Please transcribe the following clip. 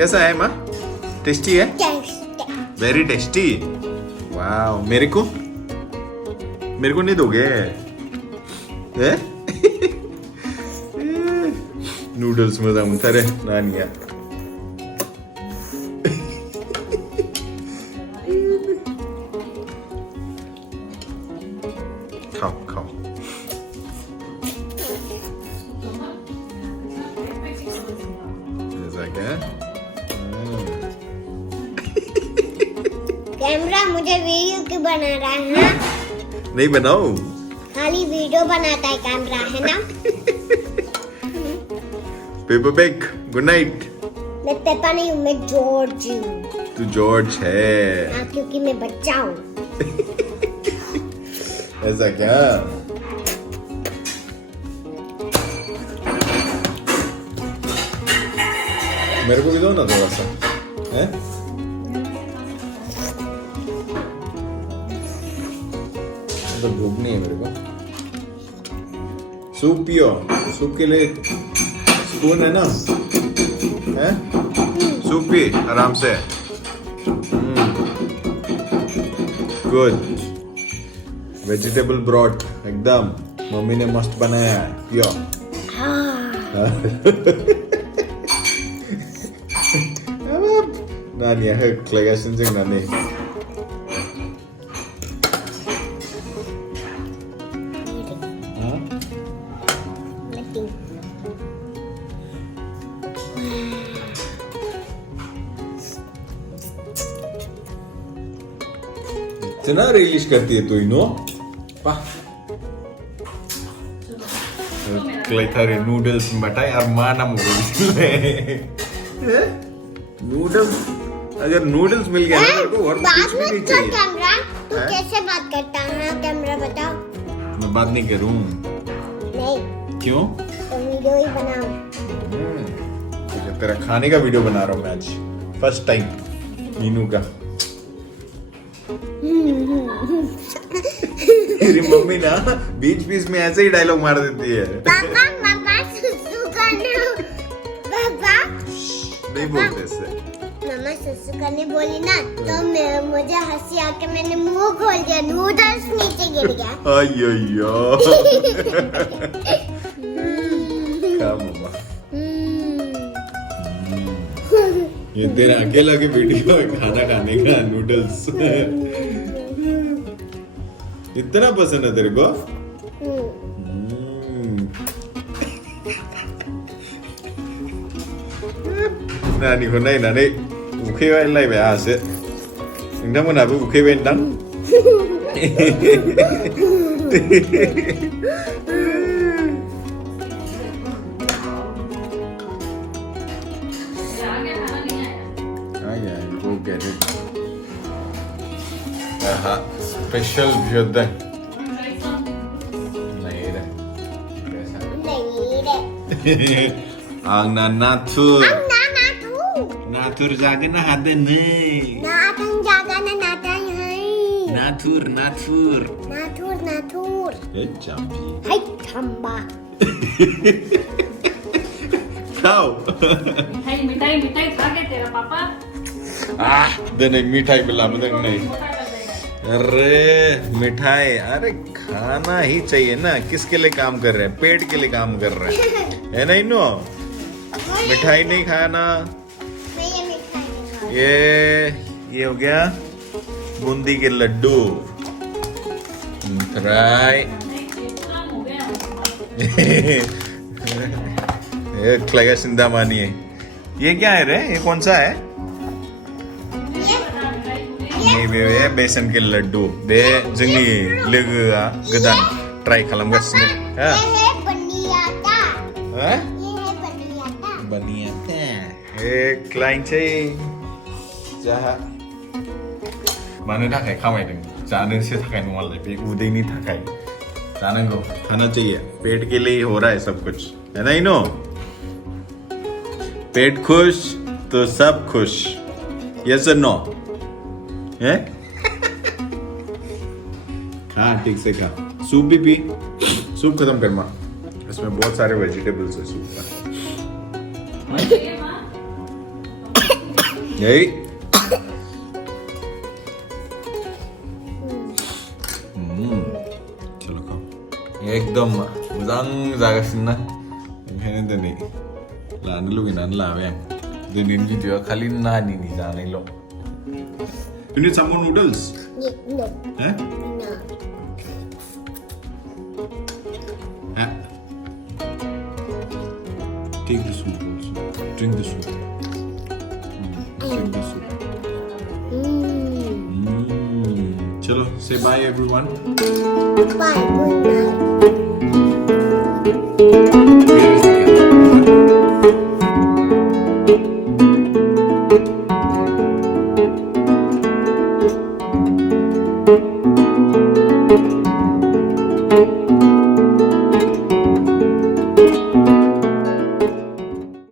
कैसा है माँ? टेस्टी है? Very tasty. वाह, मेरे को नहीं दोगे? नूडल्स मजा मुंतारे नानिया। खाओ खाओ। ऐसा क्या? कैमरा मुझे वीडियो क्यों बना रहा है? नहीं बनाओ, खाली वीडियो बनाता है कैमरा, है ना? Paper bag, good night. मैं पेपा नहीं हूँ, मैं जॉर्ज हूँ। तू जॉर्ज है? हाँ, क्योंकि मैं बच्चा हूँ। ऐसा क्या? मेरे को भी दो ना थोड़ा सा, है? तो भूख नहीं है मेरे को। सूप पियो, सूप के लिए स्पून है ना? हैं? सूप पी आराम से। गुड। वेजिटेबल ब्रॉथ एकदम मम्मी ने मस्त बनाया है, पियो। नानिया है क्लेगेशन से नानी। इतना रिलीज करती है तू इनो क्लेथर नूडल्स बटाई और माना नूडल्स। अगर नूडल्स मिल गया ना मेरे को और कुछ भी नहीं चाहिए। कैमरा तू कैसे बात करता है? कैमरा बताओ। मैं बात नहीं करूं। नहीं। क्यों? तो वीडियो ही बनाओ। तेरा खाने का वीडियो बना रहा हूँ मैं आज फर्स्ट टाइम मीनू का। तेरी मम्मी ना बीच बीच में ऐसे ही डायलॉग मार देती है। पापा पापा सुसु करने। पापा नहीं बोलते इससे। मम्मा सुसु करने बोली ना तो मुझे हंसी आके मैंने मुंह खोल दिया, नूडल्स नीचे गिर गया। अय्यो। क्या मम्मा? ये तेरा अकेला के वीडियो है खाना खाने का, नूडल्स। इतना पसंद है तेरे को? नानी को नहीं नानी उखे वाला है आसे इंदम को नाबे उखे बेंडang go get it. स्पेशल भ्योदय नहीं रे आंगना नाथुर नाथुर जागे ना हादे नहीं नाथन जागा ना नाथन है नाथुर नाथुर ये चांपी हाय थंबा खाओ मिठाई खा के तेरा पापा दे नहीं मिठाई पिला मुझे नहीं। अरे मिठाई, अरे खाना ही चाहिए ना। किसके लिए काम कर रहे हैं? पेट के लिए काम कर रहे हैं, है ना इनो? मिठाई नहीं खाना। ये हो गया बूंदी के लड्डू। क्लेगा सिंधा मानी है। ये क्या है रे? ये कौन सा है? ये बेसन के लड्डू दे जोंनि लोगोआ गोदान ट्राई खालामगासिनो। बनियाता लायनोसै जाहा मानो थाखाय खामायदों? जानोसो थाखाय नङालाय, बे उदैनि थाखाय जानांगौ। खाना चाहिए, पेट के लिए हो रहा है सब कुछ, है ना इनो? पेट खुश तो सब खुश। यस और नो? है? खा ठीक से खा। सूप भी पी। सूप खत्म कर माँ, इसमें बहुत सारे वेजिटेबल्स है सूप का। यही चलो खाओ एकदम मोजां जागासिनो ना ओंखायनो दिनै लानो लुगैनानै लाबाय आं दिनैनि भिडिअ'आ खालि नानिनि जानायल' You need some more noodles? No. Eh? No. Ah. Take the soup also. Drink the soup. Drink the soup. Chalo, say bye everyone. Bye. Good night.